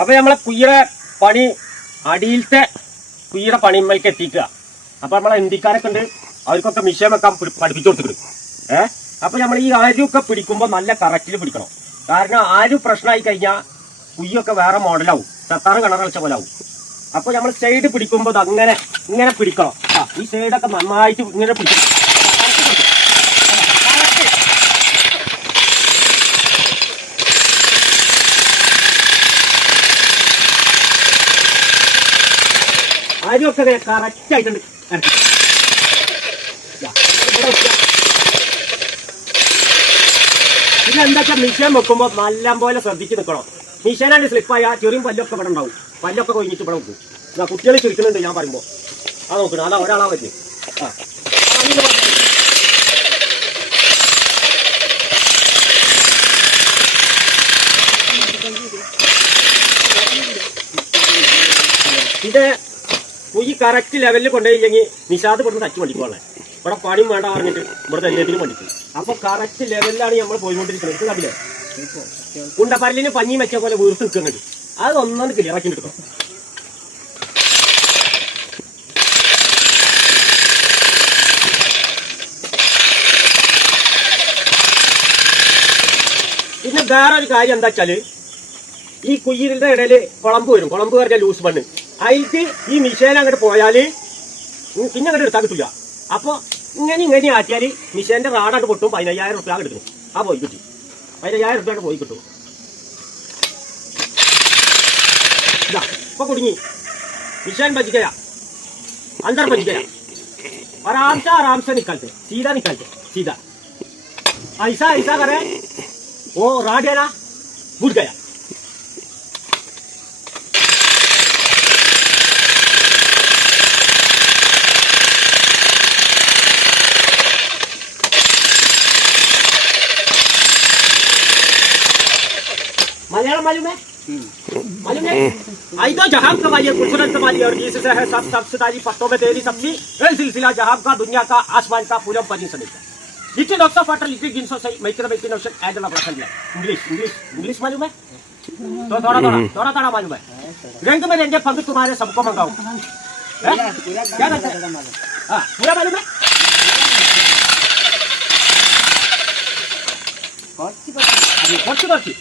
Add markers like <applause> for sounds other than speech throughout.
അപ്പൊ നമ്മളെ കുയ്യുടെ പണി അടിയിലത്തെ കുയ്യുടെ പണിമേലേക്ക് എത്തിക്കുക. അപ്പൊ നമ്മളെ ഹിന്ദിക്കാരൊക്കെ ഉണ്ട് അവർക്കൊക്കെ മിഷൻ വെക്കാൻ പഠിപ്പിച്ചു കൊടുത്തിട്ടുണ്ട്. ഏഹ് അപ്പൊ നമ്മൾ ഈ അരിയൊക്കെ പിടിക്കുമ്പോൾ നല്ല കറക്റ്റിൽ പിടിക്കണം. കാരണം ആരും പ്രശ്നമായി കഴിഞ്ഞാൽ കുയ്യൊക്കെ വേറെ മോഡലാവും ചത്താറ് കിണറളിച്ച പോലെ ആവും. അപ്പൊ നമ്മൾ സൈഡ് പിടിക്കുമ്പോൾ അങ്ങനെ ഇങ്ങനെ പിടിക്കണം. ഈ സൈഡൊക്കെ നന്നായിട്ട് ഇങ്ങനെ പിടിക്കണം ആരുമൊക്കെ കറക്റ്റ് ആയിട്ടുണ്ട്. എന്താ വെച്ചാൽ മിഷൻ വെക്കുമ്പോൾ നല്ല പോലെ ശ്രദ്ധിച്ച് നിൽക്കണം. മിഷനാണ് സ്ലിപ്പായ ചെറിയും പല്ലൊക്കെ ഇവിടെ ഉണ്ടാവും. പല്ലൊക്കെ കൊഴിഞ്ഞിട്ട് ഇവിടെ നോക്കും എന്നാ കുട്ടികൾ ചുരുക്കുന്നുണ്ട് ഞാൻ പറയുമ്പോൾ ആ നോക്കണം അതാ ഒരാളാ പറ്റും ആ ആ. ഇത് കുഴി കറക്റ്റ് ലെവലിൽ കൊണ്ടുപോയില്ലെങ്കിൽ നിഷാദ് ഇവിടുന്ന് തച്ചു പഠിക്കുവാളെ ഇവിടെ പണിയും വേണ്ട പറഞ്ഞിട്ട് ഇവിടുത്തെ എല്ലാത്തിനും പഠിക്കും അപ്പൊ കറക്റ്റ് ലെവലിലാണ് നമ്മൾ പോയിക്കൊണ്ടിരിക്കുന്നത്. കണ്ടില്ലേ? കുണ്ടപ്പരലിന് പഞ്ഞി വെച്ച പോലെ വീർത്ത് നിൽക്കുന്നുണ്ട്. അത് ഒന്നാണ് ക്ലിയർ ആക്കി എടുക്കണം. പിന്നെ വേറെ ഒരു കാര്യം എന്താ വെച്ചാൽ ഈ കുയ്യിലിന്റെ ഇടയിൽ കുളമ്പ് വരും. കുളമ്പ് പറഞ്ഞാൽ ലൂസ് മണ്ണ് അതിലേക്ക് ഈ മിഷേൻ അങ്ങോട്ട് പോയാല് ഉം പിന്നെ അങ്ങോട്ട് എടുത്താൽ കിട്ടില്ല അപ്പൊ ഇങ്ങനെ ഇങ്ങനെ ആക്കിയാല് മിഷേന്റെ റാഡാണ്ട് പൊട്ടും പതിനയ്യായിരം റുപ്യ കിട്ടും ആ പോയി കിട്ടി പതിനയ്യായിരം റുപ്യ പോയി കിട്ടും ഇതാ ഇപ്പൊ കുടുങ്ങി मिशन बच गया अंदर बच गया आराम से आराम से निकलते सीधा निकलते सीधा ऐसा ऐसा करे वो राड है ना बुझ गया मालूम है? मालूम है? आई तो जहाँ कमाई है खूबसूरत कमाई और जिससे है सब सब्सिडाई पट्टों में तेरी सब्ज़ी ये सिलसिला जहाँ का दुनिया का आसमान का पूरा बनी समेटा लिटिल डॉक्टर फाटर लिटिल गिनसो सही मैत्र मैत्र नौशन एड ला प्रश्न इंग्लिश इंग्लिश इंग्लिश मालूम है? तो थोड़ा थोड़ा थोड़ा थोड़ा मालूम है। रंग में रहेंगे पंख तुम्हारे सबको मंगाओ क्या हाँ पूरा मालूम है? കുറച്ച് കുറച്ച്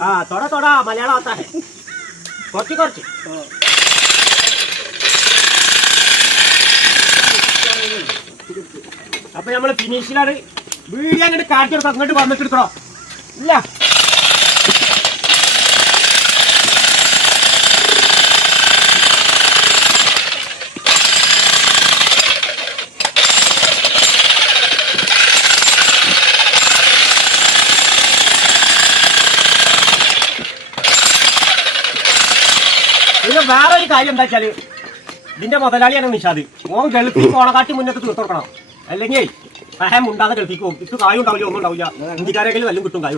ആ തൊട തൊട മലയാളം ആത്താ ഹെ കുറച്ച് കുറച്ച് അപ്പൊ നമ്മൾ ഫിനിഷിലാണ് വീട് അങ്ങോട്ട് കാട്ടിയെടുത്ത് അങ്ങോട്ട് വന്നിട്ടെടുത്തോ ഇല്ല പിന്നെ വേറെ ഒരു കാര്യം എന്താ വെച്ചാൽ ഇതിന്റെ മുതലാളിയാണ് നിഷാദ്. ഓൻ ഗൾഫിൽ <laughs> കോണക്കാട്ടി മുന്നത്ത് തീർത്തു കൊടുക്കണം അല്ലെങ്കിൽ സഹായം ഉണ്ടാകാതെ ഗൾഫിക്ക് പോകും. ഇത് കായും ഉണ്ടാവില്ല ഒന്നും ഉണ്ടാവില്ല. ഇന്ത്യക്കാരെങ്കിലും വല്ലതും കിട്ടും കായ്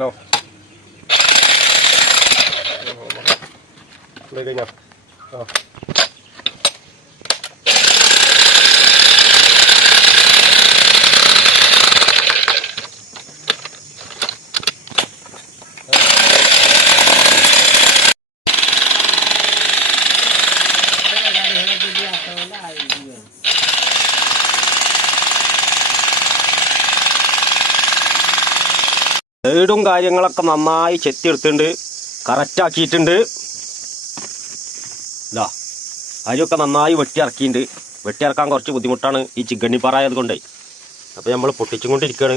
Ano? Lagay niya. Oh. സൈഡും കാര്യങ്ങളൊക്കെ നന്നായി ചെത്തിയെടുത്തിട്ടുണ്ട്. കറക്റ്റ് ആക്കിയിട്ടുണ്ട്. ഇതാ അരിയൊക്കെ നന്നായി വെട്ടിയിറക്കിയിട്ടുണ്ട്. വെട്ടിയിറക്കാൻ കുറച്ച് ബുദ്ധിമുട്ടാണ് ഈ ചിക്കണ്ണിപ്പാറ ആയതുകൊണ്ടേ അപ്പോൾ നമ്മൾ പൊട്ടിച്ചും കൊണ്ടിരിക്കുകയാണ്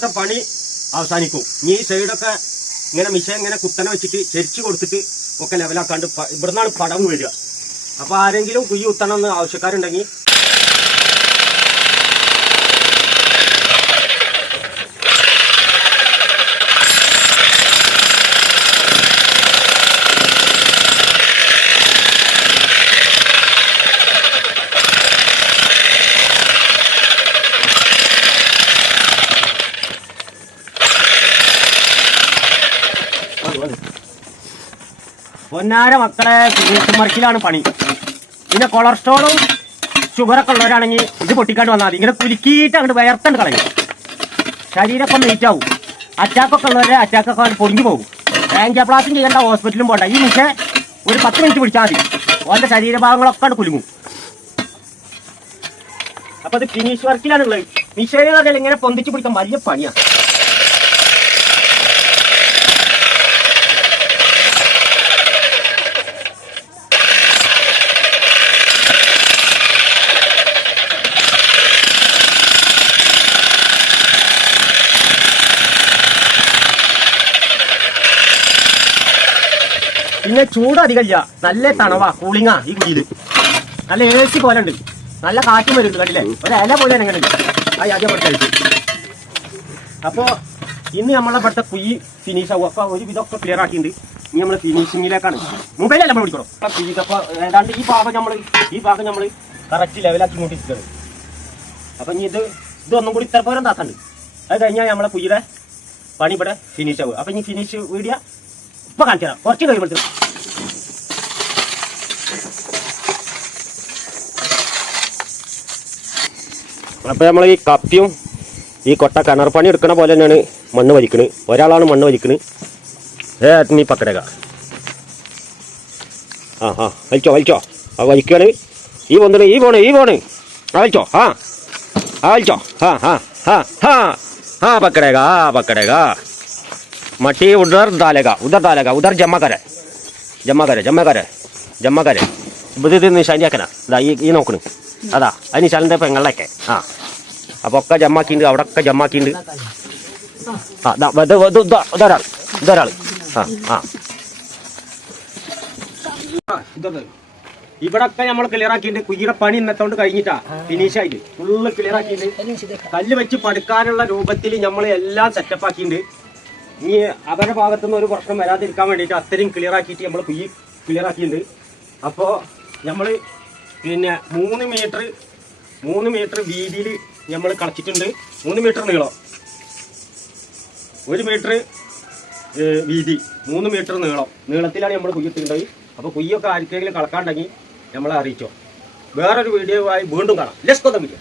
ഇന്നത്തെ പണി അവസാനിക്കും. ഇനി ഈ സൈഡൊക്കെ ഇങ്ങനെ മിഷ ഇങ്ങനെ കുത്തനെ വെച്ചിട്ട് ചെരിച്ച് കൊടുത്തിട്ട് ഒക്കെ ലെവലാക്കാണ്ട് ഇവിടുന്നാണ് പടവ് വരിക. അപ്പൊ ആരെങ്കിലും കുയ്യ് കുത്തണം എന്ന് ആവശ്യക്കാരുണ്ടെങ്കിൽ പൊന്നാര മക്കളെ മറിച്ചിലാണ് പണി. പിന്നെ കൊളസ്ട്രോളും ഷുഗറൊക്കെ ഉള്ളവരാണെങ്കിൽ ഇത് പൊട്ടിക്കാണ്ട് വന്നാൽ മതി. ഇങ്ങനെ കുലുക്കിയിട്ട് അങ്ങോട്ട് വയർത്തണ്ട് കളയും. ശരീരമൊക്കെ മെയിറ്റ് ആവും. അറ്റാക്കൊക്കെ ഉള്ളവരെ അറ്റാക്കൊക്കെ പൊടിഞ്ഞു പോകും. ആൻജിയോപ്ലാസ്റ്റും ചെയ്യേണ്ട ഹോസ്പിറ്റലും പോകണ്ട ഈ മിഷെ ഒരു പത്ത് മിനിറ്റ് പിടിച്ചാൽ മതി. ഓന്റെ ശരീരഭാഗങ്ങളൊക്കെ കുലുങ്ങും. അപ്പൊ അത് ഫിനിഷ് വർക്കിലാണുള്ളത് മിഷേനെന്ന് പറഞ്ഞാൽ ഇങ്ങനെ പൊന്തിച്ച് പിടിക്കാൻ വലിയ പണിയാണ് പിന്നെ ചൂട് അധികമില്ല നല്ല തണവാ കൂളിങ്ങാ ഈ കുടിയിൽ നല്ല എ സി പോലെ ഉണ്ട്. നല്ല കാറ്റും വരുന്നുണ്ട് കണ്ടില്ലേ? ഒരു ഇല പോലെ എങ്ങനെ ഉണ്ട്. ആ ആദ്യം ഇന്ന് നമ്മളെ ഇവിടുത്തെ കുയി ഫിനിഷ് ആവും. അപ്പൊ ഒരു വിധമൊക്കെ ക്ലിയർ ആക്കിയിട്ടുണ്ട്. ഇനി നമ്മൾ ഫിനിഷിങ്ങിലേക്കാണ് മൊബൈലല്ല നമ്മൾ വിളിക്കണം അപ്പൊ ഏതാണ്ട് ഈ ഭാഗം നമ്മൾ ഈ ഭാഗം നമ്മൾ കറക്റ്റ് ലെവലാക്കി കൊണ്ടിരിക്കുകയാണ് അപ്പൊ ഇനി ഇത് ഇതൊന്നും കൂടി ഇത്ര പോരം താത്തണ്ട്. അത് കഴിഞ്ഞാൽ നമ്മളെ കുഴിയുടെ പണി ഇവിടെ ഫിനിഷ് ആവും. അപ്പൊ ഇനി ഫിനിഷ് വീഡിയോ ഇപ്പൊ കാണിച്ചു തരാം കുറച്ച് കഴിയുമ്പോഴത്തേക്കും അപ്പോൾ നമ്മൾ ഈ കപ്പിയും ഈ കൊട്ട കിണർ പണി എടുക്കണ പോലെ തന്നെയാണ് മണ്ണ് വലിക്കുന്നത് ഒരാളാണ് മണ്ണ് വലിക്കുന്നത് ഏ നീ പത്തരക ആ ആ വലിച്ചോ വലിച്ചോ. ആ വലിക്കുകയാണ് ഈ പൊന്തണ് ഈ പോണ് ഈ പോണ്. ആ വലിച്ചോ ആ. ആ വലിച്ചോ ആ ആ ആ ആ. ആ പക്കടേക ആ പക്കടേക മട്ടി ഉദർ താലക ഉദർ താലക ഉദർ ജമ്മക്കര. ജമ്മക്കര ജമ്മക്കര ജമ്മക്കര. ഇത് നിശാന്തിയാക്കനാ ഇതാ ഈ നോക്കണേ. അതാ അതിന് ശാലിന്റെ പെങ്ങളിലൊക്കെ ആ. അപ്പൊ ഒക്കെ ജമ്മാക്കിണ്ട് അവിടെ ഒക്കെ ജമ്മാക്കിണ്ട് ആ ഇതൊരാൾ ഇതൊരാൾ ആ ആ. ഇവിടെ ഒക്കെ നമ്മൾ ക്ലിയർ ആക്കിയിട്ടുണ്ട് കുയ്യുടെ പണി ഇന്നത്തോണ്ട് കഴിഞ്ഞിട്ടാ. ഫിനിഷ് ആയിട്ട്. ഫുള്ള് ക്ലിയർ ആക്കിയിട്ടുണ്ട് കല്ല് വെച്ച് പടുക്കാനുള്ള രൂപത്തിൽ നമ്മൾ എല്ലാം സെറ്റപ്പ് ആക്കിയിട്ടുണ്ട് ഇനി അവരുടെ ഭാഗത്തുനിന്ന് ഒരു പ്രശ്നം വരാതിരിക്കാൻ വേണ്ടിയിട്ട് അത്രയും ക്ലിയർ ആക്കിയിട്ട് നമ്മൾ കുയ്യ് ക്ലിയർ ആക്കിയിട്ടുണ്ട് അപ്പോൾ നമ്മൾ പിന്നെ മൂന്ന് മീറ്റർ മൂന്ന് മീറ്റർ വീതിയിൽ നമ്മൾ കളച്ചിട്ടുണ്ട്. മൂന്ന് മീറ്റർ നീളം. ഒരു മീറ്റർ വീതി. മൂന്ന് മീറ്റർ നീളം. നീളത്തിലാണ് നമ്മൾ കുയ്യത്തിണ്ടായി അപ്പോൾ കുയ്യൊക്കെ ആർക്കെങ്കിലും കളക്കാണ്ടെങ്കിൽ നമ്മളെ അറിയിച്ചോ. വേറൊരു വീഡിയോ ആയി വീണ്ടും കാണാം. ലെസ് കൊന്ന വീഡിയോ